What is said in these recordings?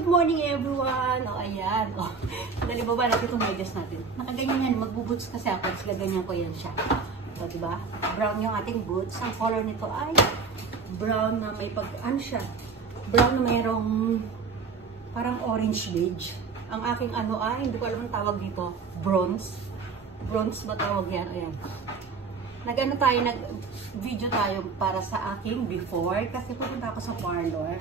Good morning everyone! O, ayan. O, dali ba natin itong medyas natin? Nakaganyan yan. Magbuboots kasi ako. Tapos gaganyan ko yan siya. O, diba? Brown yung ating boots. Ang color nito ay brown na may ano siya? Brown na mayroong parang orange beige. Ang aking ano ay, hindi ko alam ang tawag dito. Bronze. Bronze ba tawag yan? Ayan. Nag-video tayo para sa aking before. Kasi pupunta ako sa parlor.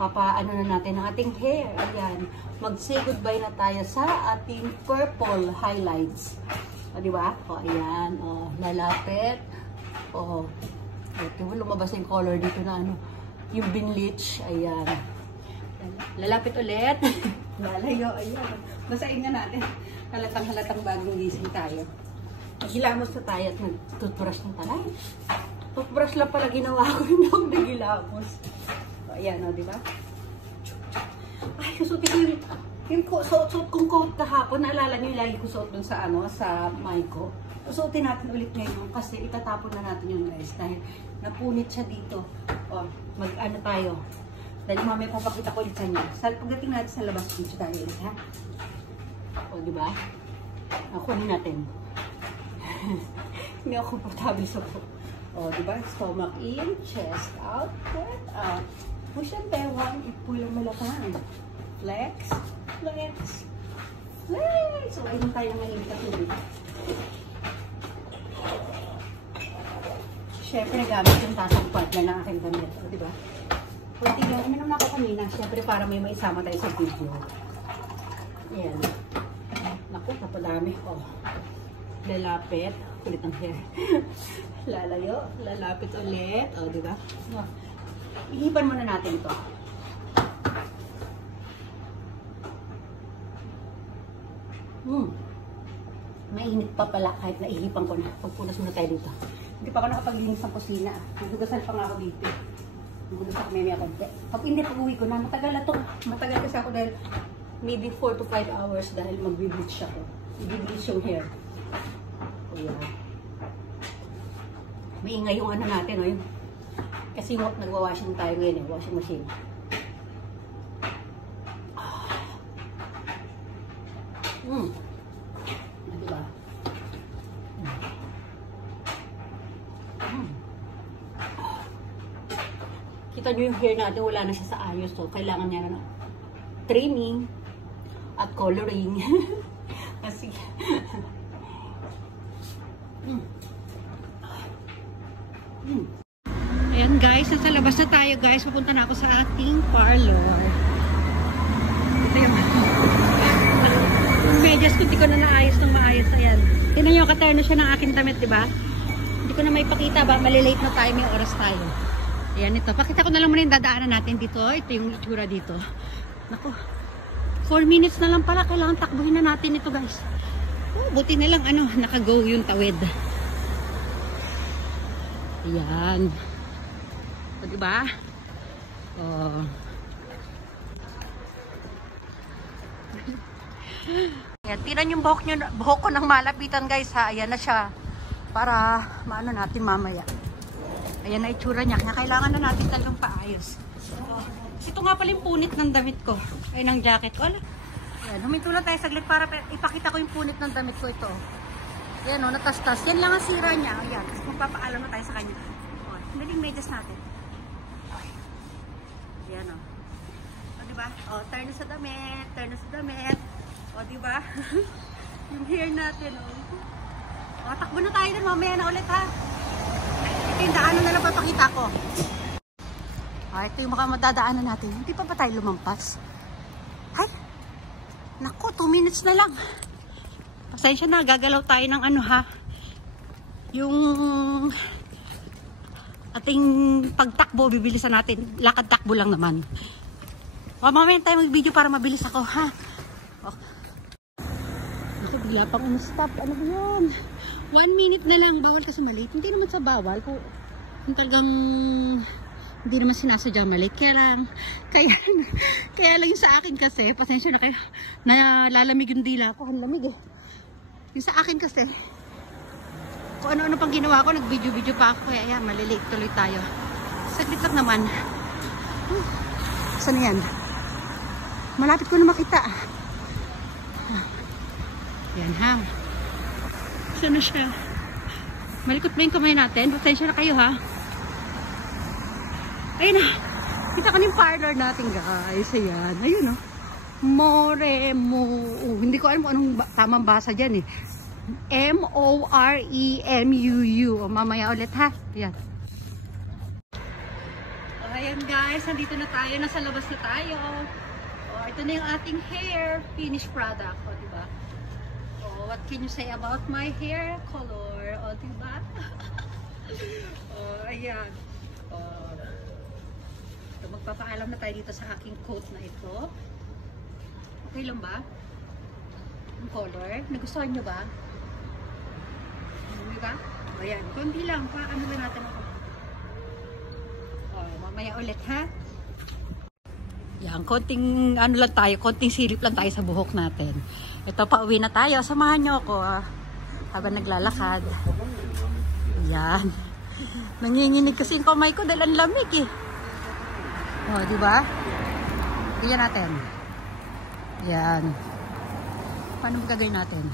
Papaano na natin ang ating hair. Ayan. Mag-say goodbye na tayo sa ating purple highlights. O, diba? O, ayan. O, lalapit. O, lumabas yung color dito na ano. Yung binlitch. Ayan. Lalapit ulit. Lalayo. Ayan. Basahin na natin. Halatang bagong gising tayo. Nagilamos na tayo at nag-toothbrush na tayo. Toothbrush lang pala ginawa ko. Hindi ako nagilamos. Ayan, o, diba? Ay, susutin ko yung suot kong coat kahapon. Naalala nyo yung lagi ko suot dun sa, sa Maiko. Susutin natin ulit ngayon kasi itatapon na natin yung guys. Dahil napunit siya dito. O, mag-ano tayo. Dahil mamaya papakita ko ulit sa inyo. Pagdating natin sa labas, dito tayo ulit, ha? O, diba? Kunin natin. Hindi ako komportable sa po. O, diba? Stomach in, chest out, breath out. Push and bewang, ipull ang malakang. Flex, flex, flex. So, ayun tayo ngayon katulad. Siyempre, gamit yung tasang partner ng aking damit. O, diba? Kung tingnan, uminom na ako kanina. Siyempre, para may maisama tayo sa video. Ayan. Naku, napadami. O. Lalapit. Kulit ang hair. Lalayo. Lalapit ulit. O, diba? O. Ihipan muna natin ito. Mainit pa pala kahit naihipan ko na. Pagpunas muna tayo dito. Hindi pa ako nakapaglinis ng kusina. Nagugasan pa nga ako dito. Nagugas ako may konti. Pag hindi pag-uwi ko na, matagal na ito. Matagal kasi ako dahil maybe 4 to 5 hours dahil mag-bleach ako. I-bleach yung hair. Ayan. Maingay yung ano natin, o yun. Kasi nagwa-washing tayo ngayon, washing machine. Diba? Kita nyo yung hair natin, wala na siya sa ayos. So, kailangan niya na trimming at coloring. Kasi, ayan guys, nasa labas na tayo guys. Pupunta na ako sa ating parlor. Ito yung medyas ko, hindi ko na naayos ng maayos. Ayan. Tingnan nyo, katerno siya ng aking damit, diba? Hindi ko na may pakita ba? Malilate na tayo, may oras tayo. Ayan ito. Pakita ko na lang muna yung dadaanan natin dito. Ito yung itsura dito. Naku. 4 minutes na lang pala. Kailangan takbuhin na natin ito guys. Oh, buti na lang naka-go yung tawid. Ayan. O, diba? Oh. Ayan, tinan yung buhok ko ng malapitan guys ha. Ayan na siya. Para maano natin mamaya. Ayan na itsura niya. Kaya kailangan na natin talagang paayos. Oh. Ito nga pala yung punit ng damit ko. Ay, ng jacket ko. Ayan, huminto lang tayo saglit para ipakita ko yung punit ng damit ko ito. Ayan o, natastas. Yan lang ang sira niya. Ayan, magpapaalam na tayo sa kanya. O, naling medyas natin. Ayan o. O, diba? O, turn na sa damit. Turn na sa damit. O, diba? Yung hair natin o. O, takbo na tayo din. Mamaya na ulit ha. Ito yung daanan na lang papakita ko. O, ito yung madadaanan natin. Hindi pa tayo lumampas? Ay! Naku, 2 minutes na lang. Pasensya na, gagalaw tayo ng ha. Yung ating pagtakbo, bibilisan natin. Lakad-takbo lang naman. O, mamaya tayo mag-video para mabilis ako, ha? O. Naku, bigla pang stop. Ano ba yun? 1 minute na lang. Bawal kasi malate. Hindi naman sa bawal. Kung talagang hindi naman sinasadya malate. Kaya lang yung sa akin kasi, pasensya na kayo, nalalamig yung dila ko. Ang lamig eh. Yung sa akin kasi, kung ano-ano pang ginawa ko, nag-video-video pa ako. Kaya ayan, malilate tuloy tayo. Saglit lang naman. Saan yan? Malapit ko na makita. Yan ha. Saan na siya? Malikot ba yung kamay natin? Pasensya na kayo ha. Ayun na. Kita ka ng parlor natin guys. Ayan. Ayun o. Moremuu. Hindi ko alam kung anong tamang basa dyan eh. M-O-R-E-M-U-U. Mamaya ulit ha. Ayan. Ayan guys. Nandito na tayo. Nasa labas na tayo. Ito na yung ating hair finish product. O diba? What can you say about my hair color? O diba? Ayan. Magpapaalam na tayo dito sa aking coat na ito. Okay lang ba? Yung color. Nagustuhan nyo ba? Diba? Ayan. Kundi lang. Paano lang natin ako? Mamaya ulit ha? Yan. Konting ano lang tayo. Konting silip lang tayo sa buhok natin. Ito, pauwi na tayo. Samahan nyo ako habang naglalakad. Yan. Nanginginig kasi yung kamay ko dahil ang lamig eh. O, diba? Iyan natin. Yan. Paano gagawin natin?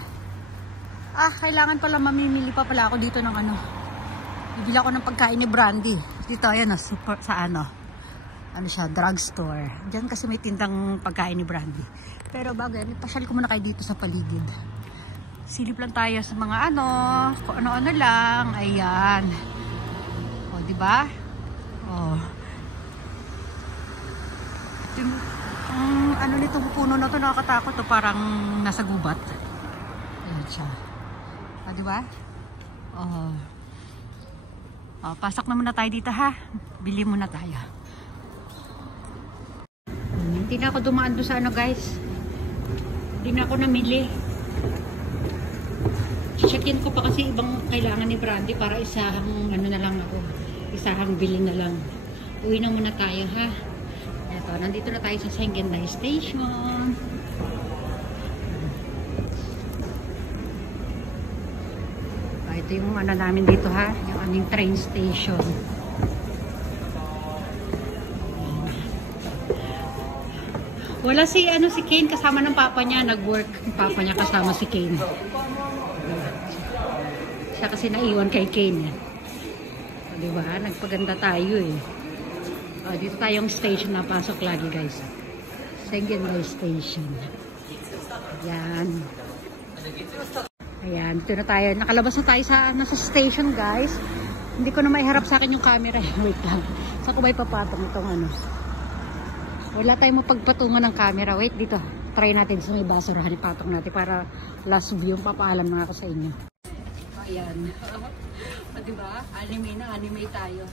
Kailangan pala mamimili pa pala ako dito ng ano. Bibili ako ng pagkain ni Brandy. Dito, ayan o, sa ano siya, drugstore. Diyan kasi may tindang pagkain ni Brandy. Pero bago yan, pasyal ko muna kayo dito sa paligid. Silip lang tayo sa mga ano, kung ano-ano lang. Ayan. O, diba? O. Ano nito puno na to, nakakatakot to, parang nasa gubat. Ayan siya. Diba? Pasok na muna tayo dito ha. Bili muna tayo. Hindi na ako dumaan doon sa ano guys. Hindi na ako namili. Checkin ko pa kasi ibang kailangan ni Brandy para isahang ano na lang ako. Isahang bili na lang. Uwi na muna tayo ha. Eto, nandito na tayo sa Sengendai Station. Ito yung ano namin dito ha. Yung aming train station. Wala si Kane kasama ng papa niya, nag-work yung papa niya kasama si Kane. Siya kasi naiwan kay Kane. Diba? Nagpaganda tayo eh. Dito tayong station na pasok lagi guys. Sengendai Station. Ayan. Ayan, dito na tayo. Nakalabas na tayo sa nasa station guys. Hindi ko na maiharap sa akin yung camera. Wait lang. Saan ko ba ipapatong itong ano? Wala tayong mapagpatungan ng camera. Wait, dito. Try natin sa may basurahan. Ipatong natin para last view. Papaalam na ako sa inyo. Ayan. Diba? Anime tayo.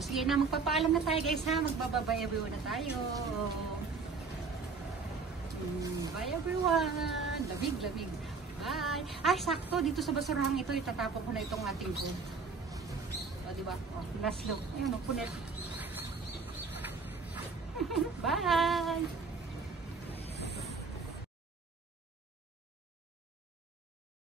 Sige na, magpapaalam na tayo guys ha. Magbababay everyone na tayo. Bye everyone. Lamig. Bye. Sakto. Dito sa basurahan ito. Itatapon ko na itong ating food. Diba? Last look. Ayun, punit. Bye!